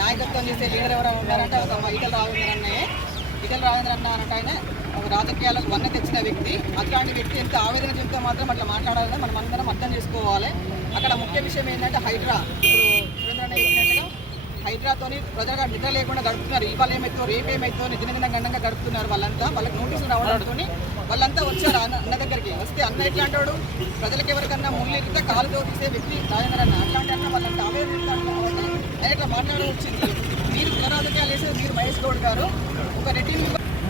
నాయకత్వం చేసే లీడర్ ఎవరైనా ఉన్నారంటే ఒక ఈటల రాజేంద్ర అన్నయ్య. ఈటల రాజేంద్ర అన్న అన్నట్టు ఒక రాజకీయాలకు వన్న తెచ్చిన వ్యక్తి. అట్లాంటి వ్యక్తి ఎంత ఆవేదన చెందితే మాత్రం అట్లా మాట్లాడాలని మనం అందరం అర్థం చేసుకోవాలి. అక్కడ ముఖ్య విషయం ఏంటంటే హైడ్రా. ఇప్పుడు సురేంద్ర అన్న చెప్పినట్టుగా ప్రజలుగా నిద్ర లేకుండా గడుపుతున్నారు. ఇవాళ ఏమైతే రేపు ఏమైతే దినదిన గండంగా గడుపుతున్నారు వాళ్ళంతా. వాళ్ళకి నోటీసులు రావడంతో వాళ్ళంతా వచ్చారు అన్న అన్న దగ్గరికి. వస్తే అన్న ఎట్లాంటి వాడు ప్రజలకు ఎవరికన్నా ముళ్ళు ఎక్కితే కాలుతో తీసే వ్యక్తి రాజేంద్ర అన్న. అట్లాంటి అన్న వాళ్ళంతా ఆవేదన వచ్చింది. మీరు రాజకీయాలు వేసేది మీరు మహేష్ గౌడ్ గారు ఒక రెడ్డి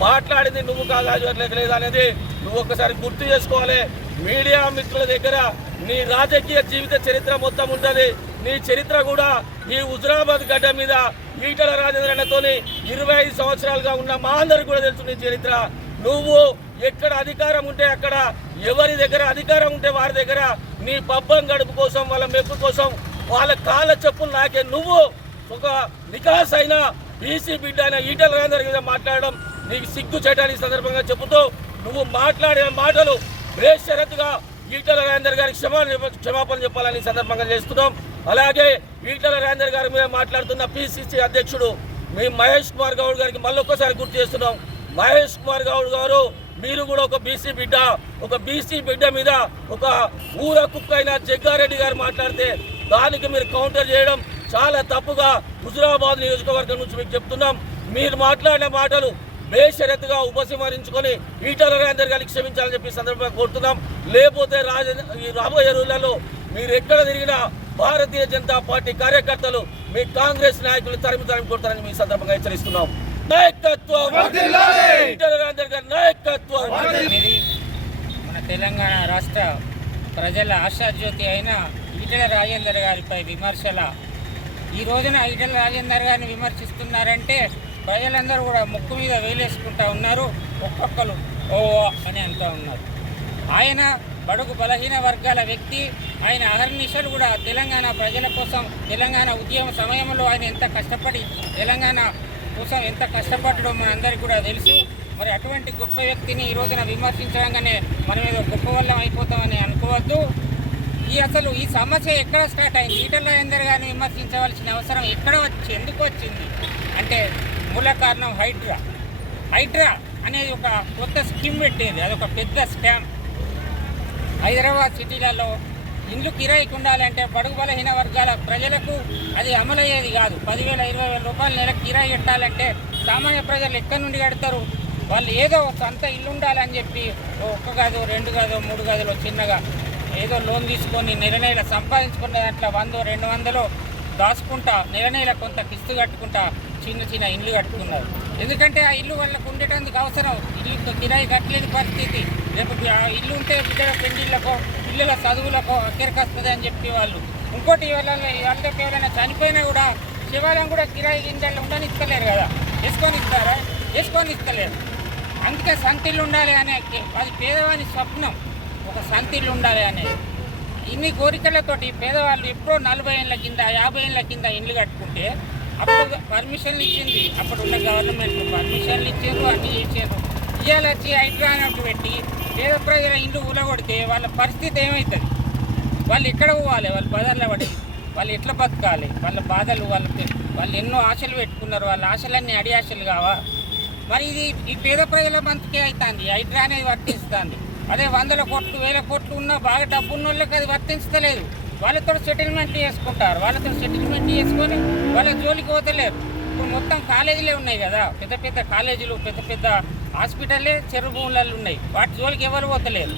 మాట్లాడింది నువ్వు కాదా లేదు అనేది నువ్వు ఒకసారి గుర్తు చేసుకోవాలి. మీడియా మిత్రుల దగ్గర నీ రాజకీయ జీవిత చరిత్ర మొత్తం ఉంటుంది నీ చరిత్ర కూడా ఈ హుజరాబాద్ గడ్డ మీద ఈటల రాజేంద్రతోని ఇరవై ఐదు సంవత్సరాలుగా ఉన్న మా అందరికి కూడా తెలుసు నీ చరిత్ర. నువ్వు ఎక్కడ అధికారం ఉంటే అక్కడ ఎవరి దగ్గర అధికారం ఉంటే వారి దగ్గర నీ పబ్బం గడుపు కోసం వాళ్ళ మెప్పు కోసం వాళ్ళ కాళ్ళ చెప్పులు నాకే. నువ్వు ఒక నికాస్ అయిన బీసీ బిడ్డ అయిన ఈటల రాజేందర్ మీద మాట్లాడడం నీకు సిగ్గు చేయడానికి సందర్భంగా చెబుతూ నువ్వు మాట్లాడిన మాటలు బేషరత్గా ఈటల రాజేందర్ గారికి క్షమాపణ క్షమాపణ చెప్పాలని సందర్భంగా చేస్తున్నాం. అలాగే ఈటల రాజేందర్ గారి మీద మాట్లాడుతున్న పిసిసి అధ్యక్షుడు మీ మహేష్ కుమార్ గౌడ్ గారికి మళ్ళొక్కసారి గుర్తు చేస్తున్నాం. మహేష్ కుమార్ గౌడ్ గారు మీరు కూడా ఒక బీసీ బిడ్డ ఒక బీసీ బిడ్డ మీద ఒక ఊర కుక్క అయిన జగ్గారెడ్డి గారు మాట్లాడితే దానికి మీరు కౌంటర్ చేయడం చాలా తప్పుగా హుజురాబాద్ నియోజకవర్గం నుంచి మీకు చెప్తున్నాం. మీరు మాట్లాడిన మాటలు బేషరతుగా ఉపసంహరించుకొని ఈటల రాజేందర్ గారికి క్షమించాలని చెప్పి సందర్భంగా కోరుతున్నాం. లేకపోతే రాజ ఈ రాబోయే రోజులలో మీరు ఎక్కడ తిరిగినా భారతీయ జనతా పార్టీ కార్యకర్తలు మీ కాంగ్రెస్ నాయకులు తరిమి తరిమి కొడతారని మీ సందర్భంగా హెచ్చరిస్తున్నాం. నాయకత్వం! ఈటల రాజేందర్ గారి నాయకత్వం! మన తెలంగాణ రాష్ట్ర ప్రజల ఆశాజ్యోతి అయిన ఈటెల రాజేందర్ గారిపై విమర్శల. ఈ రోజున ఈటెల రాజేందర్ గారిని విమర్శిస్తున్నారంటే ప్రజలందరూ కూడా ముక్కు మీద వేలేసుకుంటా ఉన్నారు. ఒక్కొక్కరు ఓ అని అంటూ ఉన్నారు. ఆయన బడుగు బలహీన వర్గాల వ్యక్తి. ఆయన అహర్నిశలు కూడా తెలంగాణ ప్రజల కోసం తెలంగాణ ఉద్యమ సమయంలో ఆయన ఎంత కష్టపడి తెలంగాణ కోసం ఎంత కష్టపడడం మనందరికీ కూడా తెలుసు. మరి అటువంటి గొప్ప వ్యక్తిని ఈ రోజున విమర్శించడంగానే మనం ఏదో గొప్ప వల్లం అయిపోతామని ఈ అసలు ఈ సమస్య ఎక్కడ స్టార్ట్ అయింది? ఈటల రాజేందర్ గారిని విమర్శించవలసిన అవసరం ఎక్కడ వచ్చి ఎందుకు వచ్చింది? అంటే మూల కారణం హైడ్రా. హైడ్రా అనేది ఒక కొత్త స్కీమ్ పెట్టేది. అదొక పెద్ద స్కామ్. హైదరాబాద్ సిటీలలో ఇండ్లు కిరాయికి ఉండాలంటే బడుగు బలహీన వర్గాల ప్రజలకు అది అమలయ్యేది కాదు. పదివేల ఇరవై వేల రూపాయలు నెలకు కిరాయి కట్టాలంటే సామాన్య ప్రజలు ఎక్కడి నుండి కడతారు? వాళ్ళు ఏదో సొంత ఇల్లు ఉండాలని చెప్పి ఒక్క గదు రెండు గదు మూడు గదులు చిన్నగా ఏదో లోన్ తీసుకొని నెల నెల సంపాదించుకున్న దాంట్లో వందో రెండు వందలు దాచుకుంటా నెల నెల కొంత కిస్తు కట్టుకుంటా చిన్న చిన్న ఇల్లు కట్టుకున్నారు. ఎందుకంటే ఆ ఇల్లు వాళ్ళకు ఉండేటందుకు అవసరం. ఇల్లు కిరాయి కట్టలేని పరిస్థితి. రేపు ఆ ఇల్లు ఉంటే బిడ్డల పెళ్ళిళ్ళకో పిల్లల చదువులకో అక్కడికి వస్తుంది అని చెప్పి వాళ్ళు. ఇంకోటి వాళ్ళ వాళ్ళకి ఎవరైనా చనిపోయినా కూడా శివాలయం కూడా కిరాయి గింజలు ఉండని ఇస్తలేరు కదా. వేసుకొని ఇస్తారా వేసుకొని ఇస్తలేరు అందుకే సంతిల్లు ఉండాలి అనే అది పేదవాని స్వప్నం. ఒక సంతిల్లు ఉండాలి అనేది. ఇన్ని కోరికలతోటి పేదవాళ్ళు ఎప్పుడో నలభై ఏళ్ళ కింద యాభై ఏళ్ళ కింద ఇండ్లు కట్టుకుంటే అప్పుడు పర్మిషన్లు ఇచ్చింది. అప్పుడు ఉన్న గవర్నమెంట్ పర్మిషన్లు ఇచ్చారు అన్ని చేశారు ఇవాళ వచ్చి హైడ్రా పెట్టి పేద ప్రజల ఇండ్లు ఊలగొడితే వాళ్ళ పరిస్థితి ఏమవుతుంది వాళ్ళు ఎక్కడ పోవాలి? వాళ్ళు బజార్లో పడి వాళ్ళు ఎట్లా బతకాలి? వాళ్ళ బాధలు వాళ్ళ వాళ్ళు ఎన్నో ఆశలు పెట్టుకున్నారు. వాళ్ళ ఆశలన్నీ అడి ఆశలు కావా? మరి ఇది ఈ పేద ప్రజల మంతకే అవుతుంది. హైడ్రా అనేది వర్తిస్తుంది. అదే వందల కోట్లు వేల కోట్లు ఉన్నా బాగా డబ్బు ఉన్న వాళ్ళకి అది వర్తించలేదు. వాళ్ళతో సెటిల్మెంట్ చేసుకుంటారు. వాళ్ళతో సెటిల్మెంట్ చేసుకొని వాళ్ళ జోలికి పోతలేరు ఇప్పుడు మొత్తం కాలేజీలే ఉన్నాయి కదా. పెద్ద పెద్ద కాలేజీలు పెద్ద పెద్ద హాస్పిటల్లే చెరు భూములలో ఉన్నాయి. వాటి జోలికి ఎవరు పోతలేరు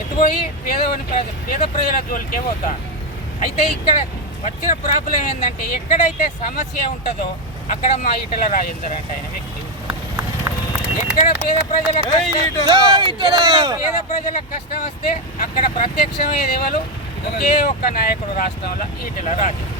ఎత్తుపోయి పేదవని పేద ప్రజల జోలికే పోతా అయితే ఇక్కడ వచ్చిన ప్రాబ్లం ఏంటంటే ఎక్కడైతే సమస్య ఉంటుందో అక్కడ మా ఇటల రాజేందర్ అంటే ఆయన వ్యక్తి ఎక్కడ పేద ప్రజల పేద ప్రజలకు కష్టం వస్తే అక్కడ ప్రత్యక్షమయ్యేది ఎవరు? ఒకే ఒక్క నాయకుడు రాష్ట్రంలో ఈటల రాజేందర్